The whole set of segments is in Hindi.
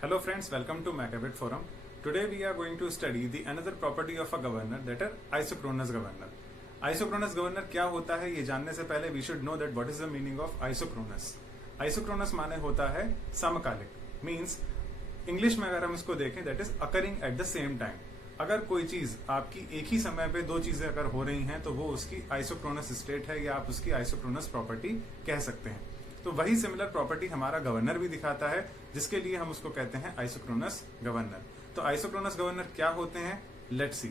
Hello friends, welcome to Macabit Forum. Today we are going to study the another property of a governor, that is isochronous governor. Isochronous governor क्या होता है ये जानने से पहले we should know that what is the meaning of isochronous. Isochronous माने होता है समकालिक, means इंग्लिश में अगर हम इसको देखें that is occurring at the same time. अगर कोई चीज आपकी एक ही समय पे दो चीजें अगर हो रही हैं तो वो उसकी आइसोक्रोनस स्टेट है या आप उसकी आइसोक्रोनस प्रॉपर्टी कह सकते हैं। तो वही सिमिलर प्रॉपर्टी हमारा गवर्नर भी दिखाता है, जिसके लिए हम उसको कहते हैं आइसोक्रोनस गवर्नर। तो आइसोक्रोनस गवर्नर क्या होते हैं, लेट्स सी।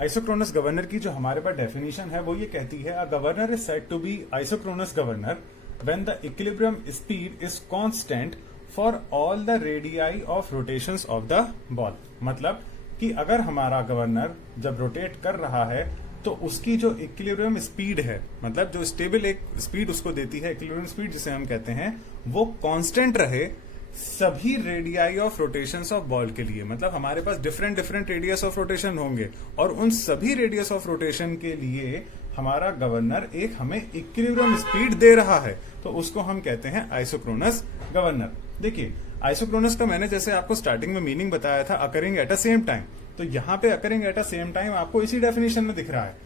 आइसोक्रोनस गवर्नर की जो हमारे पास डेफिनेशन है वो ये कहती है, a governor is said to be isochronous governor when the equilibrium speed is constant for all the radii of rotations of the ball. मतलब कि अगर हमारा गवर्नर जब रोटेट कर रहा है तो उसकी जो इक्विलिब्रियम स्पीड है, मतलब जो स्टेबल एक स्पीड उसको देती है, इक्विलिब्रियम स्पीड जिसे हम कहते हैं, वो कांस्टेंट रहे सभी radii of rotations of ball के लिए। मतलब हमारे पास different different radius of rotation होंगे और उन सभी रेडियस ऑफ रोटेशन के लिए हमारा गवर्नर एक हमें इक्विलिब्रियम स्पीड दे रहा है, तो उसको हम कहते हैं आइसोक्रोनस गवर्नर। देखिए, आइसोक्रोनस का मैंने जैसे आपको स्टार्टिंग में मीनिंग बताया था, occurring at a same time, तो यहां पे occurring at a same time आपको इसी डेफिनेशन में दिख रहा है।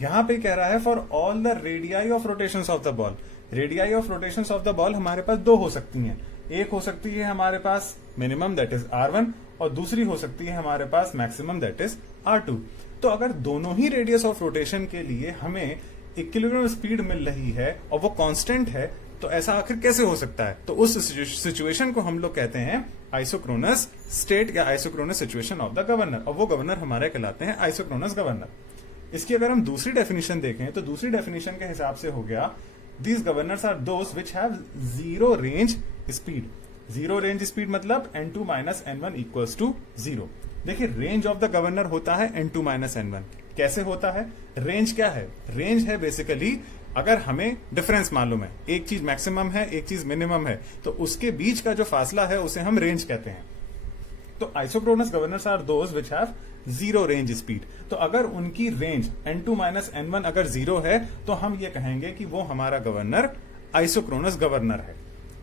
यहां पे कह रहा है for all the radii of rotations of the ball. Radii of rotations of the ball हमारे पास दो हो सकती हैं, एक हो सकती है हमारे पास मिनिमम दैट इज R1 और दूसरी हो सकती है हमारे पास मैक्सिमम दैट इज R2। तो अगर दोनों ही रेडियस ऑफ रोटेशन के लिए हमें इक्विलिब्रियम स्पीड मिल रही है और वो कांस्टेंट है, तो ऐसा आखिर कैसे हो सकता है? तो उस सिचुएशन को हम लोग कहते हैं आइसोक्रोनस स्टेट या isochronous situation of the governor, और वो गवर्नर हमारे कहलाते हैं आइसोक्रोनस गवर्नर। इसकी अगर हम दूसरी डेफिनेशन देखें तो दूसरी डेफिनेशन के हिसाब से हो गया, these governors are those which have zero range speed. Zero range speed मतलब n2 minus n1 equals to zero. देखिए, रेंज ऑफ द गवर्नर होता है n2 माइनस n1। कैसे होता है? रेंज क्या है? रेंज है बेसिकली अगर हमें डिफरेंस मालूम है, एक चीज मैक्सिमम है एक चीज मिनिमम है, तो उसके बीच का जो फासला है उसे हम रेंज कहते हैं। तो isochronous governors are those which have zero range speed. तो अगर उनकी रेंज n2 माइनस n1 अगर जीरो है तो हम ये कहेंगे कि वो हमारा गवर्नर आइसोक्रोनस गवर्नर है।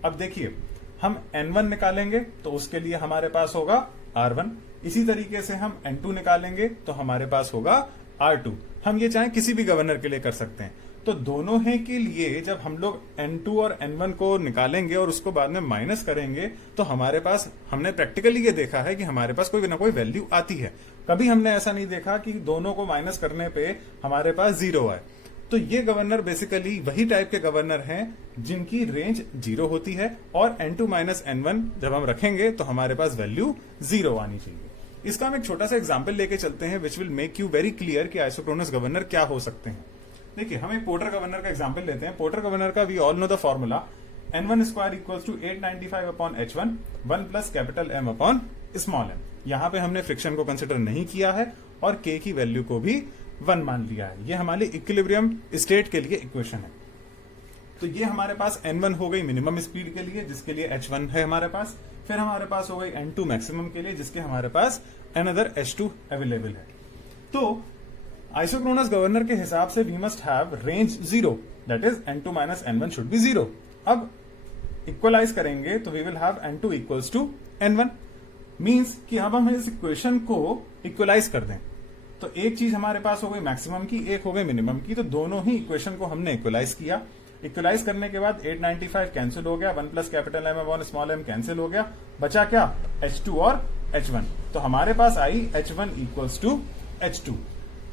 अब देखिए, हम n1 निकालेंगे तो उसके लिए हमारे पास होगा R1, इसी तरीके से हम n2 निकालेंगे तो हमारे पास होगा R2। हम ये चाहे किसी भी गवर्नर के लिए कर सकते हैं। तो दोनों हैं के लिए जब हम लोग n2 और n1 को निकालेंगे और उसको बाद में माइनस करेंगे तो हमारे पास, हमने प्रैक्टिकली ये देखा है कि हमारे पास कोई ना कोई वैल्यू आती है। कभी हमने ऐसा नहीं देखा कि दोनों को माइनस करने पे हमारे पास जीरो आए। तो ये गवर्नर बेसिकली वही टाइप के गवर्नर हैं जिनकी रेंज जीरो होती है, और n2 माइनस n1 जब हम रखेंगे तो हमारे पास वैल्यू जीरो आनी चाहिए। इसका हम एक छोटा सा एग्जाम्पल लेके चलते हैं which will make you very clear कि आइसोक्रोनस गवर्नर क्या हो सकते हैं। देखिए, हम एक पोर्टर गवर्नर का एग्जांपल लेते हैं। पोर्टर गवर्नर का we all know the formula, n1 square equals to 895 upon h1 1 plus capital M upon small m। यहां पे हमने फ्रिक्शन को कंसिडर नहीं किया है और k की वैल्यू को भी 1 मान लिया है। ये हमारी इक्विलिब्रियम स्टेट के लिए इक्वेशन है। तो ये हमारे पास n1 हो गई मिनिमम स्पीड के लिए, जिसके लिए h1 है हमारे पास। फिर हमारे पास हो गई n2 मैक्सिमम के लिए, जिसके हमारे पास अनदर h2 अवेलेबल है। तो आइसोक्रोनस गवर्नर के हिसाब से we must have range zero, that is n2 minus n1 should be zero. अब इक्वलाइज करेंगे तो we will have n2 equals to n1, means कि अब हम इस इक्वेशन को इक्वलाइज कर दें तो एक चीज हमारे पास हो गई मैक्सिमम की, एक हो गई मिनिमम की, तो दोनों ही इक्वेशन को हमने इक्वलाइज किया। इक्वलाइज करने के बाद 895 कैंसिल हो गया, 1 plus capital M upon small m cancel हो गया, बचा क्या? h2 और h1। तो हमारे पास आई h1 इक्वल्स टू h2।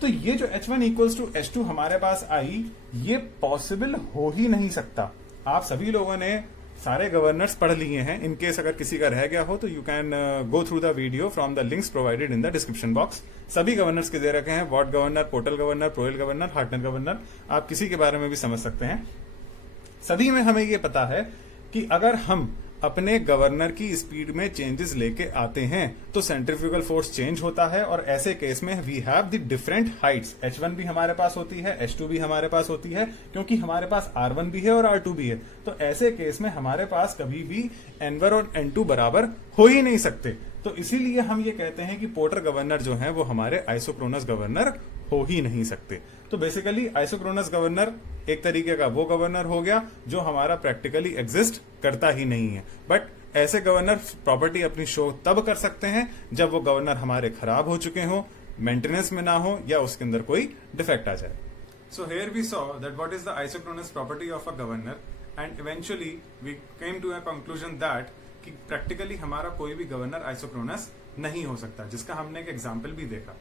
तो ये जो h1 इक्वल्स टू h2 हमारे पास आई, ये पॉसिबल हो ही नहीं सकता। आप सभी लोगों ने सारे गवर्नर्स पढ़ लिए हैं। इनकेस अगर किसी का रह गया हो तो you can go through the video from the links provided in the description box. सभी गवर्नर्स के दे रखे हैं, Watt governor, Porter governor, Proell governor, Hartnell governor, आप किसी के बारे में भी समझ सकते हैं। सभी में हमें ये पता है कि अगर हम अपने गवर्नर की स्पीड में चेंजेस लेके आते हैं तो सेंट्रीफ्यूगल फोर्स चेंज होता है, और ऐसे केस में we have the different heights. h1 भी हमारे पास होती है, h2 भी हमारे पास होती है, क्योंकि हमारे पास R1 भी है और R2 भी है। तो ऐसे केस में हमारे पास कभी भी n1 और n2 बराबर हो ही नहीं सकते। तो इसीलिए हम ये कहते हैं कि पोर्टर गवर्नर जो है वो हमारे आइसोक्रोनस गवर्नर हो ही नहीं सकते। तो बेसिकली आइसोक्रोनस गवर्नर एक तरीके का वो गवर्नर हो गया जो हमारा प्रैक्टिकली एग्जिस्ट करता ही नहीं है, बट ऐसे गवर्नर प्रॉपर्टी अपनी शो तब कर सकते हैं जब वो गवर्नर हमारे खराब हो चुके हो, मेंटेनेंस में ना हो या उसके अंदर कोई डिफेक्ट आ जाए. So here we saw that what is the isochronous property of a governor and eventually we came to a conclusion that कि practically हमारा कोई भी गवर्नर आइसोक्रोनस नहीं हो सकता, जिसका हमने एक एग्जाम्पल भी देखा.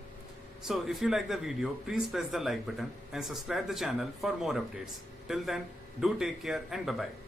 So if you like the video, please press the like button and subscribe the channel for more updates. Till then, do take care and bye bye.